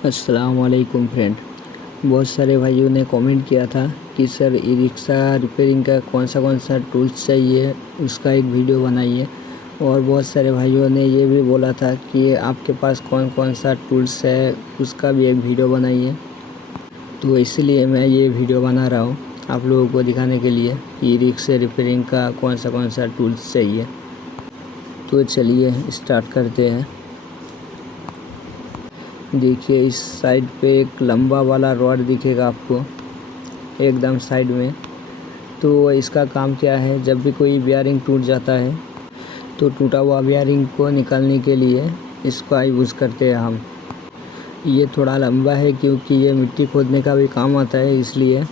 अस्सलामुअलैकुम फ्रेंड। बहुत सारे भाइयों ने कमेंट किया था कि सर ई रिक्शा रिपेयरिंग का कौन सा टूल्स चाहिए, उसका एक वीडियो बनाइए। और बहुत सारे भाइयों ने ये भी बोला था कि आपके पास कौन सा टूल्स है, उसका भी एक वीडियो बनाइए। तो इसलिए मैं ये वीडियो बना रहा हूँ आप लोगों को दिखाने के लिए ई रिक्शा रिपेयरिंग का कौन सा टूल्स चाहिए। तो चलिए स्टार्ट करते हैं। देखिए इस साइड पे एक लंबा वाला रॉड दिखेगा आपको एकदम साइड में। तो इसका काम क्या है, जब भी कोई बेयरिंग टूट जाता है तो टूटा हुआ बेयरिंग को निकालने के लिए इसका यूज़ करते हैं हम। ये थोड़ा लंबा है क्योंकि ये मिट्टी खोदने का भी काम आता है, इसलिए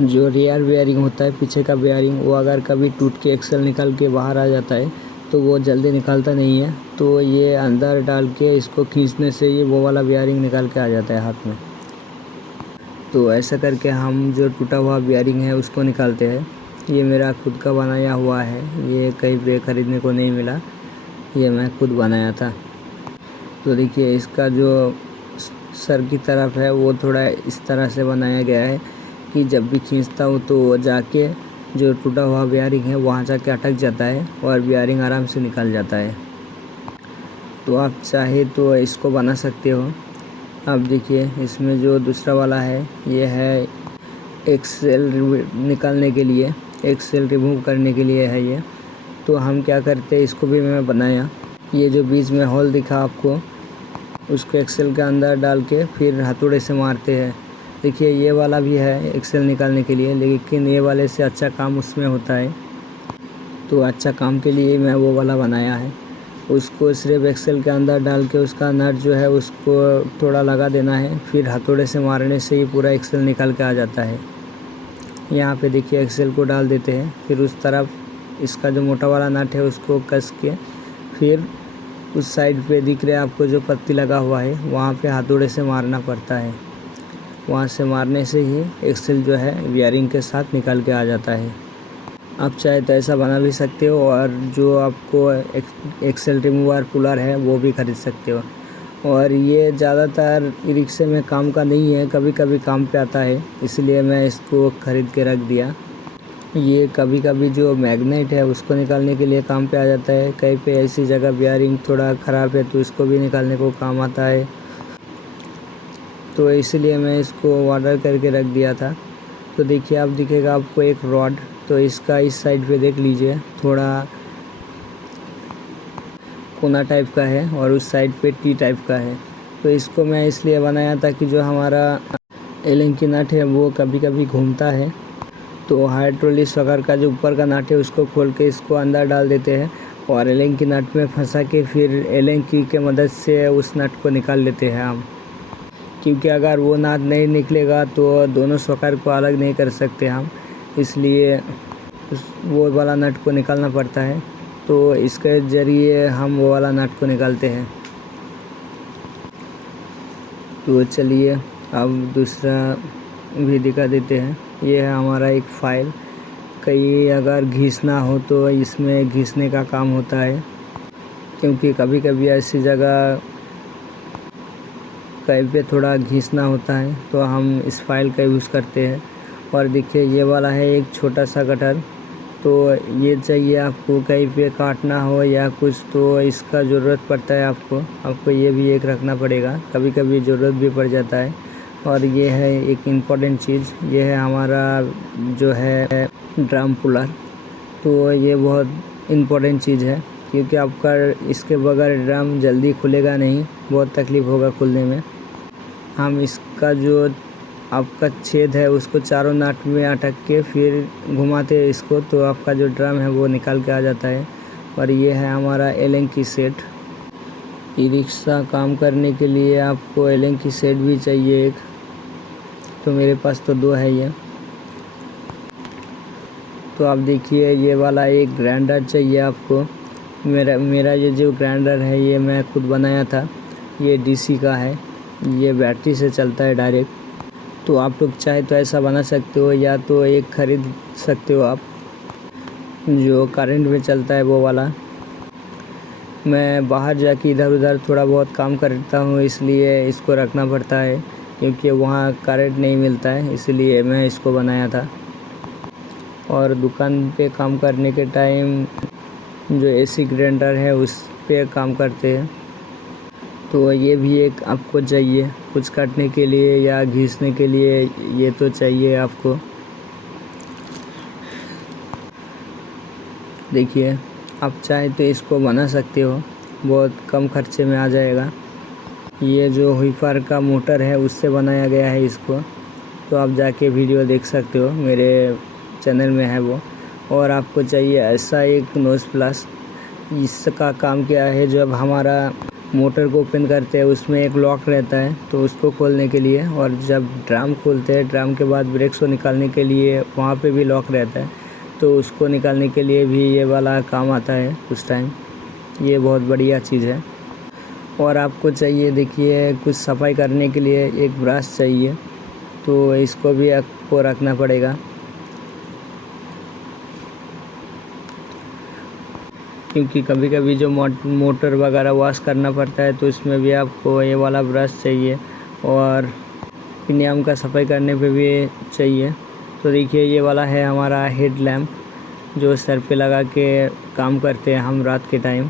जो रियर बेयरिंग होता है, पीछे का बेयरिंग, वो अगर कभी टूट के एक्सल निकल के बाहर आ जाता है तो वो जल्दी निकलता नहीं है। तो ये अंदर डाल के इसको खींचने से ये वो वाला बेयरिंग निकल के आ जाता है हाथ में। तो ऐसा करके हम जो टूटा हुआ बेयरिंग है उसको निकालते हैं। ये मेरा खुद का बनाया हुआ है, ये कहीं पे ख़रीदने को नहीं मिला, ये मैं खुद बनाया था। तो देखिए इसका जो सर की तरफ है वो थोड़ा इस तरह से बनाया गया है कि जब भी खींचता हूँ तो वो जाके जो टूटा हुआ बेयरिंग है वहाँ जाके अटक जाता है और बेयरिंग आराम से निकल जाता है। तो आप चाहे तो इसको बना सकते हो। अब देखिए इसमें जो दूसरा वाला है ये है एक्सेल निकालने के लिए, एक्सेल रिमूव करने के लिए है ये। तो हम क्या करते हैं, इसको भी मैं बनाया। ये जो बीच में होल दिखा आपको, उसको एक्सेल के अंदर डाल के फिर हथौड़े से मारते हैं। देखिए ये वाला भी है एक्सेल निकालने के लिए, लेकिन ये वाले से अच्छा काम उसमें होता है। तो अच्छा काम के लिए मैं वो वाला बनाया है। उसको सिर्फ एक्सेल के अंदर डाल के उसका नट जो है उसको थोड़ा लगा देना है, फिर हथौड़े से मारने से ही पूरा एक्सेल निकल के आ जाता है। यहाँ पे देखिए एक्सेल को डाल देते हैं, फिर उस तरफ इसका जो मोटा वाला नट है उसको कस के फिर उस साइड पे दिख रहा है आपको जो पत्ती लगा हुआ है, वहाँ पे हथौड़े से मारना पड़ता है। वहाँ से मारने से ही एक्सेल जो है बेयरिंग के साथ निकल के आ जाता है। आप चाहे तो ऐसा बना भी सकते हो, और जो आपको एक्सेल रिमूवर पुलर है वो भी ख़रीद सकते हो। और ये ज़्यादातर ई रिक्शे में काम का नहीं है, कभी कभी काम पे आता है, इसलिए मैं इसको ख़रीद के रख दिया। ये कभी कभी जो मैग्नेट है उसको निकालने के लिए काम पे आ जाता है। कहीं पे ऐसी जगह बेयरिंग थोड़ा ख़राब है तो इसको भी निकालने को काम आता है। तो इसलिए मैं इसको ऑर्डर करके रख दिया था। तो देखिए अब दिखेगा आपको एक रॉड, तो इसका इस साइड पे देख लीजिए थोड़ा कोना टाइप का है और उस साइड पे टी टाइप का है। तो इसको मैं इसलिए बनाया था कि जो हमारा एलिंग की नट है वो कभी कभी घूमता है, तो हाइड्रोलिक्स वगैरह का जो ऊपर का नट है उसको खोल के इसको अंदर डाल देते हैं और एलिंग की नट में फंसा के फिर एलिंग की के मदद से उस नट को निकाल लेते हैं हम। क्योंकि अगर वो नट नहीं निकलेगा तो दोनों शॉकर को अलग नहीं कर सकते हम, इसलिए वो वाला नट को निकालना पड़ता है। तो इसके ज़रिए हम वो वाला नट को निकालते हैं। तो चलिए अब दूसरा भी दिखा देते हैं। ये है हमारा एक फ़ाइल, कहीं अगर घिसना हो तो इसमें घिसने का काम होता है, क्योंकि कभी कभी ऐसी जगह कहीं पे थोड़ा घिसना होता है तो हम इस फाइल का यूज़ करते हैं। और देखिए ये वाला है एक छोटा सा कटर, तो ये चाहिए आपको कहीं पे काटना हो या कुछ, तो इसका ज़रूरत पड़ता है आपको ये भी एक रखना पड़ेगा, कभी कभी ज़रूरत भी पड़ जाता है। और ये है एक इम्पॉर्टेंट चीज़, ये है हमारा जो है ड्रम पुलर। तो ये बहुत इम्पॉर्टेंट चीज़ है, क्योंकि आपका इसके बगैर ड्रम जल्दी खुलेगा नहीं, बहुत तकलीफ़ होगा खुलने में। हम इसका जो आपका छेद है उसको चारों नट में अटक के फिर घुमाते हैं इसको, तो आपका जो ड्रम है वो निकल के आ जाता है। और ये है हमारा एलिंग की सेट। ई रिक्शा काम करने के लिए आपको एलिंग की सेट भी चाहिए एक, तो मेरे पास तो दो है ये। तो आप देखिए ये वाला एक ग्राइंडर चाहिए आपको। मेरा ये जो ग्राइंडर है ये मैं खुद बनाया था, ये डीसी का है, ये बैटरी से चलता है डायरेक्ट। तो आप लोग चाहे तो ऐसा बना सकते हो, या तो एक ख़रीद सकते हो आप जो करंट में चलता है वो वाला। मैं बाहर जाके इधर उधर थोड़ा बहुत काम करता हूँ, इसलिए इसको रखना पड़ता है, क्योंकि वहाँ करंट नहीं मिलता है, इसलिए मैं इसको बनाया था। और दुकान पे काम करने के टाइम जो एसी ग्राइंडर है उस पे काम करते हैं, तो ये भी एक आपको चाहिए कुछ काटने के लिए या घिसने के लिए, ये तो चाहिए आपको। देखिए, आप चाहे तो इसको बना सकते हो, बहुत कम खर्चे में आ जाएगा। ये जो हुईफार का मोटर है उससे बनाया गया है इसको, तो आप जाके वीडियो देख सकते हो, मेरे चैनल में है वो। और आपको चाहिए ऐसा एक नोज़ प्लस। इसका काम क्या है, जब हमारा मोटर को ओपन करते हैं उसमें एक लॉक रहता है, तो उसको खोलने के लिए, और जब ड्रम खोलते हैं ड्रम के बाद ब्रेक्स को निकालने के लिए वहाँ पे भी लॉक रहता है, तो उसको निकालने के लिए भी ये वाला काम आता है उस टाइम। ये बहुत बढ़िया चीज़ है। और आपको चाहिए, देखिए, कुछ सफाई करने के लिए एक ब्रश चाहिए, तो इसको भी आपको रखना पड़ेगा, क्योंकि कभी कभी जो मोटर वगैरह वॉश करना पड़ता है तो इसमें भी आपको ये वाला ब्रश चाहिए, और पिनियम का सफाई करने पे भी चाहिए। तो देखिए, ये वाला है हमारा हेड लैम्प, जो सर पे लगा के काम करते हैं हम रात के टाइम।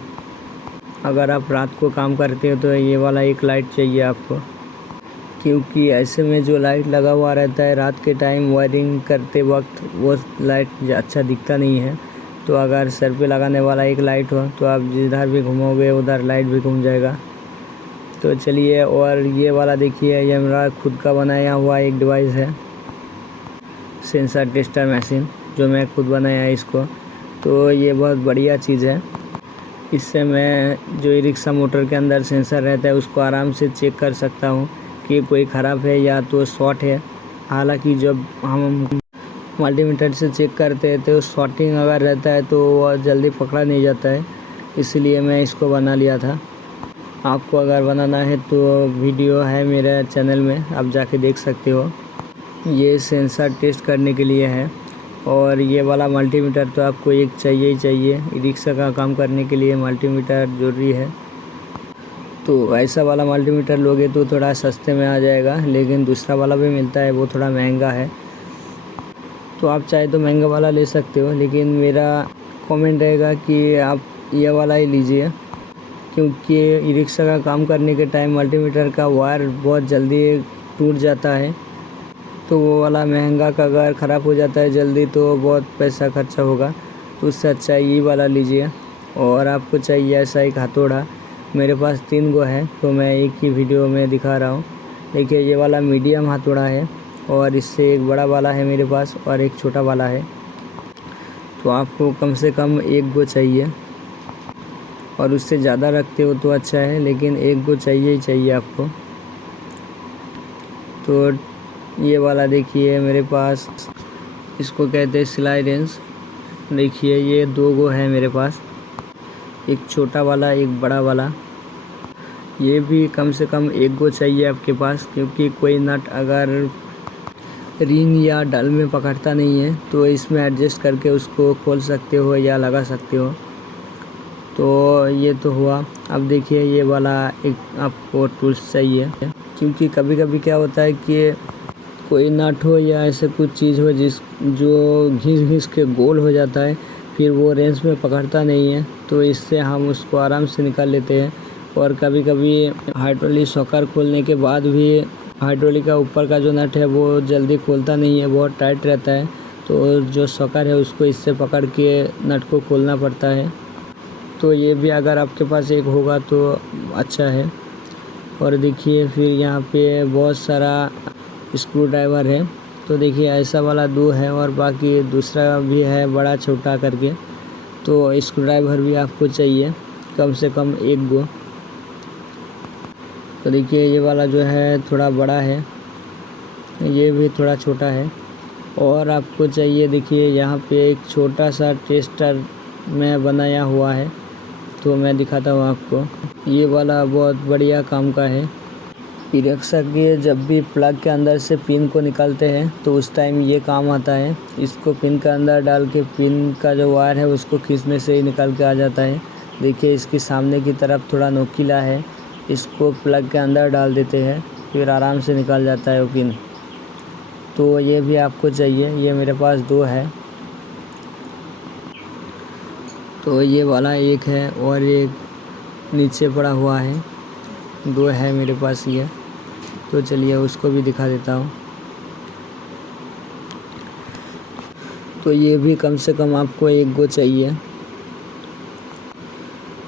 अगर आप रात को काम करते हो तो ये वाला एक लाइट चाहिए आपको, क्योंकि ऐसे में जो लाइट लगा हुआ रहता है रात के टाइम वायरिंग करते वक्त, वो लाइट अच्छा दिखता नहीं है। तो अगर सर पे लगाने वाला एक लाइट हो तो आप जिधर भी घूमोगे उधर लाइट भी घूम जाएगा। तो चलिए, और ये वाला देखिए, ये मेरा खुद का बनाया हुआ एक डिवाइस है, सेंसर टेस्टर मशीन, जो मैं खुद बनाया है इसको। तो ये बहुत बढ़िया चीज़ है। इससे मैं जो ई रिक्शा मोटर के अंदर सेंसर रहता है उसको आराम से चेक कर सकता हूँ कि कोई ख़राब है या तो शॉर्ट है। हालांकि जब हम मल्टीमीटर से चेक करते हैं तो शॉर्टिंग अगर रहता है तो वह जल्दी पकड़ा नहीं जाता है, इसलिए मैं इसको बना लिया था। आपको अगर बनाना है तो वीडियो है मेरे चैनल में, आप जाके देख सकते हो। ये सेंसर टेस्ट करने के लिए है। और ये वाला मल्टीमीटर तो आपको एक चाहिए ही चाहिए, ई रिक्शा का काम करने के लिए मल्टीमीटर ज़रूरी है। तो ऐसा वाला मल्टीमीटर लोगे तो थोड़ा सस्ते में आ जाएगा, लेकिन दूसरा वाला भी मिलता है, वो थोड़ा महंगा है। तो आप चाहे तो महंगा वाला ले सकते हो, लेकिन मेरा कमेंट रहेगा कि आप ये वाला ही लीजिए, क्योंकि ई रिक्शा का काम करने के टाइम मल्टीमीटर का वायर बहुत जल्दी टूट जाता है। तो वो वाला महंगा का अगर ख़राब हो जाता है जल्दी तो बहुत पैसा खर्चा होगा, तो उससे अच्छा ये वाला लीजिए। और आपको चाहिए ऐसा एक हथौड़ा, मेरे पास 3 गो है, तो मैं एक ही वीडियो में दिखा रहा हूँ। देखिए, ये वाला मीडियम हथौड़ा है, और इससे एक बड़ा वाला है मेरे पास, और एक छोटा वाला है। तो आपको कम से कम 1 गो चाहिए, और उससे ज़्यादा रखते हो तो अच्छा है, लेकिन 1 गो चाहिए ही चाहिए आपको। तो ये वाला देखिए मेरे पास, इसको कहते हैं सिलाई रेंच। देखिए, ये 2 गो है मेरे पास, एक छोटा वाला एक बड़ा वाला। ये भी कम से कम 1 गो चाहिए आपके पास, क्योंकि कोई नट अगर रिंग या डल में पकड़ता नहीं है तो इसमें एडजस्ट करके उसको खोल सकते हो या लगा सकते हो। तो ये तो हुआ। अब देखिए, ये वाला एक आपको टूल्स चाहिए, क्योंकि कभी कभी क्या होता है कि कोई नट हो या ऐसे कुछ चीज़ हो जो घिस के गोल हो जाता है, फिर वो रेंच में पकड़ता नहीं है, तो इससे हम उसको आराम से निकाल लेते हैं। और कभी कभी हाइड्रोलिक सॉकर खोलने के बाद भी हाइड्रोलिक का ऊपर का जो नट है वो जल्दी खोलता नहीं है, बहुत टाइट रहता है, तो जो सॉकर है उसको इससे पकड़ के नट को खोलना पड़ता है। तो ये भी अगर आपके पास एक होगा तो अच्छा है। और देखिए, फिर यहाँ पे बहुत सारा स्क्रू ड्राइवर है। तो देखिए, ऐसा वाला 2 है, और बाकी दूसरा भी है बड़ा छोटा करके। तो स्क्रू ड्राइवर भी आपको चाहिए कम से कम 1 गो। तो देखिए, ये वाला जो है थोड़ा बड़ा है, ये भी थोड़ा छोटा है। और आपको चाहिए, देखिए यहाँ पे एक छोटा सा टेस्टर मैं बनाया हुआ है, तो मैं दिखाता हूँ आपको। ये वाला बहुत बढ़िया काम का है। ई रिक्शा के जब भी प्लग के अंदर से पिन को निकालते हैं तो उस टाइम ये काम आता है। इसको पिन के अंदर डाल के पिन का जो वायर है उसको खींचने से ही निकाल के आ जाता है। देखिए इसके सामने की तरफ थोड़ा नोकीला है, इसको प्लग के अंदर डाल देते हैं, फिर आराम से निकल जाता है वो पिन। तो ये भी आपको चाहिए, ये मेरे पास 2 है। तो ये वाला एक है और एक नीचे पड़ा हुआ है, 2 है मेरे पास ये। तो चलिए उसको भी दिखा देता हूँ। तो ये भी कम से कम आपको 1 गो चाहिए,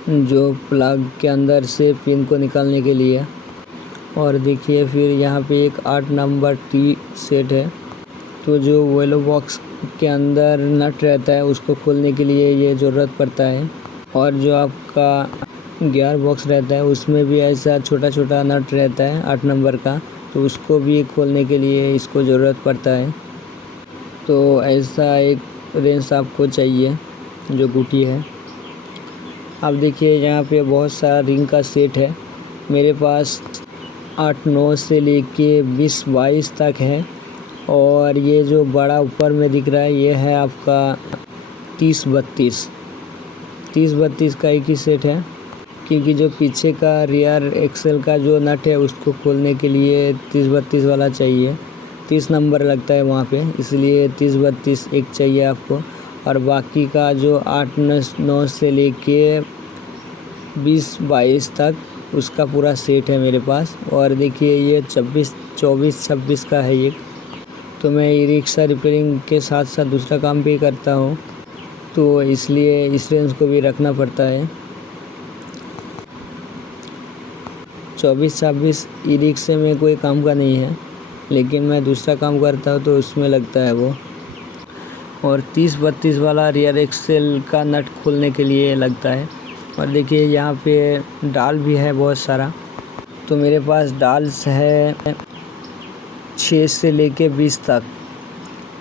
जो प्लग के अंदर से पिन को निकालने के लिए। और देखिए फिर यहाँ पे एक 8 नंबर टी सेट है। तो जो वेलो बॉक्स के अंदर नट रहता है उसको खोलने के लिए ये ज़रूरत पड़ता है। और जो आपका गियर बॉक्स रहता है उसमें भी ऐसा छोटा छोटा नट रहता है 8 नंबर का, तो उसको भी खोलने के लिए इसको ज़रूरत पड़ता है। तो ऐसा एक रेंच आपको चाहिए जो गुटी है। अब देखिए यहाँ पे बहुत सारा रिंग का सेट है, मेरे पास 8-9 से लेके 20-22 तक है। और ये जो बड़ा ऊपर में दिख रहा है ये है आपका 30-32 का एक ही सेट है, क्योंकि जो पीछे का रियर एक्सेल का जो नट है उसको खोलने के लिए 30-32 वाला चाहिए। 30 नंबर लगता है वहाँ पे, इसलिए 30-32 एक चाहिए आपको। और बाकी का जो 8-9 से लेके 20-22 तक उसका पूरा सेट है मेरे पास। और देखिए ये 24-26 का है एक। तो मैं ई रिक्शा रिपेयरिंग के साथ साथ दूसरा काम भी करता हूँ, तो इसलिए इस रेंज को भी रखना पड़ता है। 24-26 ई रिक्शे में कोई काम का नहीं है, लेकिन मैं दूसरा काम करता हूँ तो उसमें लगता है वो। और 30-32 वाला रियर एक्सेल का नट खोलने के लिए लगता है। और देखिए यहाँ पे डाल भी है बहुत सारा, तो मेरे पास डाल्स है 6 से लेके 20 तक।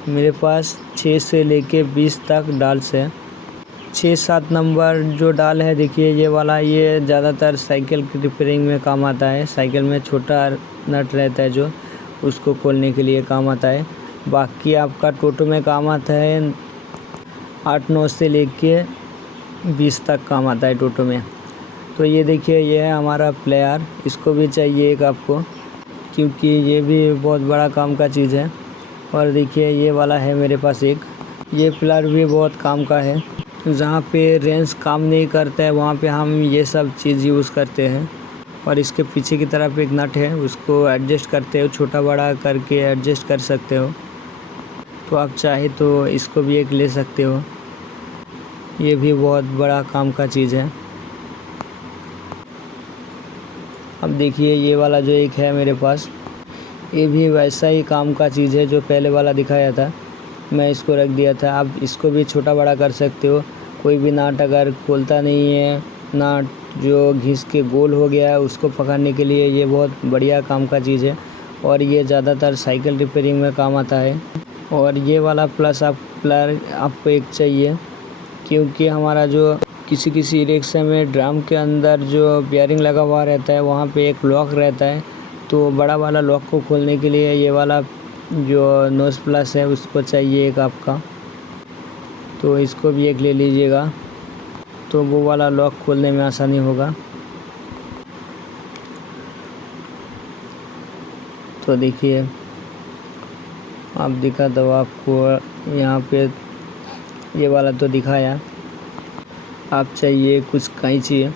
मेरे पास 6 से लेके 20 तक डाल्स है। 6-7 नंबर जो डाल है देखिए ये वाला, ये ज़्यादातर साइकिल की रिपेयरिंग में काम आता है। साइकिल में छोटा नट रहता है जो, उसको खोलने के लिए काम आता है। बाकी आपका टोटो में काम आता है 8-9 से लेके 20 तक काम आता है टोटो में। तो ये देखिए ये है हमारा प्लेयर, इसको भी चाहिए एक आपको, क्योंकि ये भी बहुत बड़ा काम का चीज़ है। और देखिए ये वाला है मेरे पास एक, ये प्लेयर भी बहुत काम का है। जहाँ पे रेंच काम नहीं करता है वहाँ पे हम ये सब चीज़ यूज़ करते हैं। और इसके पीछे की तरफ एक नट है, उसको एडजस्ट करते हो, छोटा बड़ा करके एडजस्ट कर सकते हो। तो आप चाहे तो इसको भी एक ले सकते हो, ये भी बहुत बड़ा काम का चीज़ है। अब देखिए ये वाला जो एक है मेरे पास, ये भी वैसा ही काम का चीज़ है जो पहले वाला दिखाया था, मैं इसको रख दिया था। आप इसको भी छोटा बड़ा कर सकते हो। कोई भी नाट अगर खोलता नहीं है, नाट जो घिस के गोल हो गया है, उसको पकड़ने के लिए ये बहुत बढ़िया काम का चीज़ है। और ये ज़्यादातर साइकिल रिपेयरिंग में काम आता है। और ये वाला प्लस प्लग आपको एक चाहिए, क्योंकि हमारा जो किसी रिक्शा में ड्रम के अंदर जो बेयरिंग लगा हुआ रहता है वहाँ पे एक लॉक रहता है, तो बड़ा वाला लॉक को खोलने के लिए ये वाला जो नोज प्लस है उसको चाहिए एक आपका। तो इसको भी एक ले लीजिएगा, तो वो वाला लॉक खोलने में आसानी होगा। तो देखिए आप दिखा दो आपको यहाँ पे, ये वाला तो दिखाया। आप चाहिए कुछ कैंची,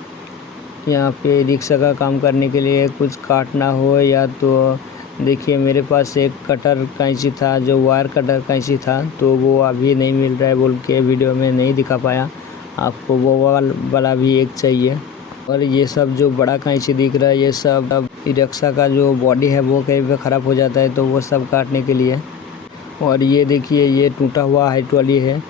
यहाँ पे रिक्शा का काम करने के लिए कुछ काटना हो, या तो देखिए मेरे पास एक कटर कैंची था जो वायर कटर कैंची था, तो वो अभी नहीं मिल रहा है बोल के वीडियो में नहीं दिखा पाया आपको, वो वाला भी एक चाहिए। और ये सब जो बड़ा कैंची दिख रहा है ये सब अब रिक्शा का जो बॉडी है वो कहीं पे ख़राब हो जाता है, तो वो सब काटने के लिए। और ये देखिए ये टूटा हुआ हाइट वाली है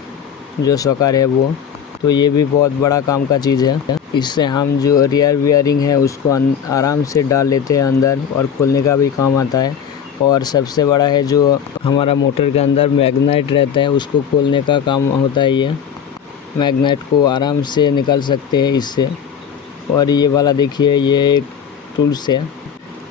जो सॉकर है वो, तो ये भी बहुत बड़ा काम का चीज़ है। इससे हम जो रियर बेयरिंग है उसको आराम से डाल लेते हैं अंदर, और खोलने का भी काम आता है। और सबसे बड़ा है जो हमारा मोटर के अंदर मैग्नेट रहता है, उसको खोलने का काम होता है। ये मैग्नेट को आराम से निकाल सकते हैं इससे। और ये वाला देखिए ये एक टूल्स है,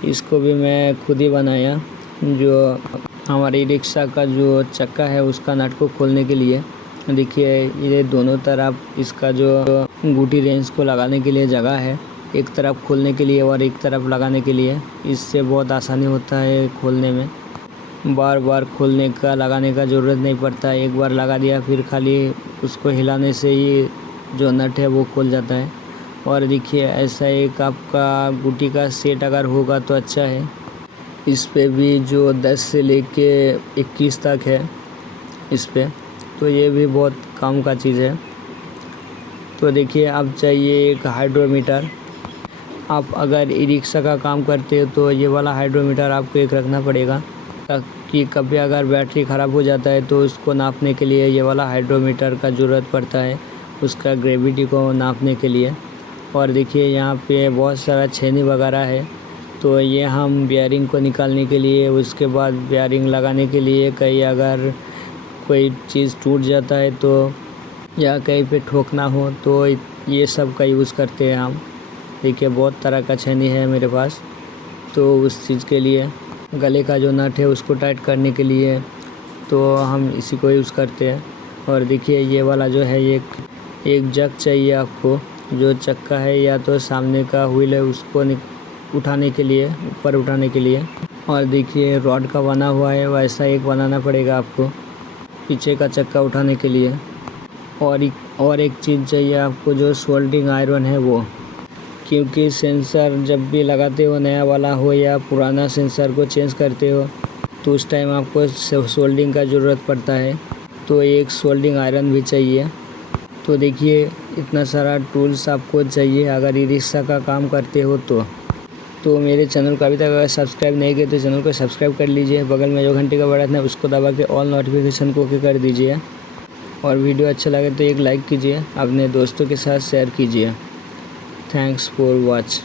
इसको भी मैं खुद ही बनाया, जो हमारी रिक्शा का जो चक्का है उसका नट को खोलने के लिए। देखिए ये दोनों तरफ इसका जो अंगूठी रेंज को लगाने के लिए जगह है, एक तरफ खोलने के लिए और एक तरफ लगाने के लिए। इससे बहुत आसानी होता है खोलने में, बार बार खोलने का लगाने का ज़रूरत नहीं पड़ता। एक बार लगा दिया फिर खाली उसको हिलाने से ही जो नट है वो खोल जाता है। और देखिए ऐसा एक आपका अंगूठी का सेट अगर होगा तो अच्छा है। इस पे भी जो 10 से लेके 21 तक है इस पे, तो ये भी बहुत काम का चीज़ है। तो देखिए अब चाहिए एक हाइड्रोमीटर। आप अगर ई रिक्शा का काम करते हो तो ये वाला हाइड्रोमीटर आपको एक रखना पड़ेगा, ताकि कभी अगर बैटरी ख़राब हो जाता है तो उसको नापने के लिए ये वाला हाइड्रोमीटर का ज़रूरत पड़ता है, उसका ग्रेविटी को नापने के लिए। और देखिए यहाँ पे बहुत सारा छेनी वगैरह है, तो ये हम बेयरिंग को निकालने के लिए, उसके बाद बेयरिंग लगाने के लिए, कहीं अगर कोई चीज़ टूट जाता है तो या कहीं पे ठोकना हो तो ये सब का यूज़ करते हैं हम। देखिए बहुत तरह का छेनी है मेरे पास, तो उस चीज़ के लिए गले का जो नट है उसको टाइट करने के लिए तो हम इसी को यूज़ करते हैं। और देखिए ये वाला जो है ये एक जग चाहिए आपको, जो चक्का है या तो सामने का व्हील है उसको उठाने के लिए, ऊपर उठाने के लिए। और देखिए रॉड का बना हुआ है वैसा एक बनाना पड़ेगा आपको पीछे का चक्का उठाने के लिए। और एक चीज़ चाहिए आपको जो सोल्डिंग आयरन है वो, क्योंकि सेंसर जब भी लगाते हो, नया वाला हो या पुराना सेंसर को चेंज करते हो, तो उस टाइम आपको सोल्डिंग का ज़रूरत पड़ता है, तो एक सोल्डिंग आयरन भी चाहिए। तो देखिए इतना सारा टूल्स आपको चाहिए अगर ई रिक्शा का काम करते हो तो मेरे चैनल को अभी तक अगर सब्सक्राइब नहीं किए तो चैनल को सब्सक्राइब कर लीजिए। बगल में जो घंटे का बटन है उसको दबा के ऑल नोटिफिकेशन को ओके कर दीजिए। और वीडियो अच्छा लगे तो एक लाइक कीजिए, अपने दोस्तों के साथ शेयर कीजिए। Thanks for watch.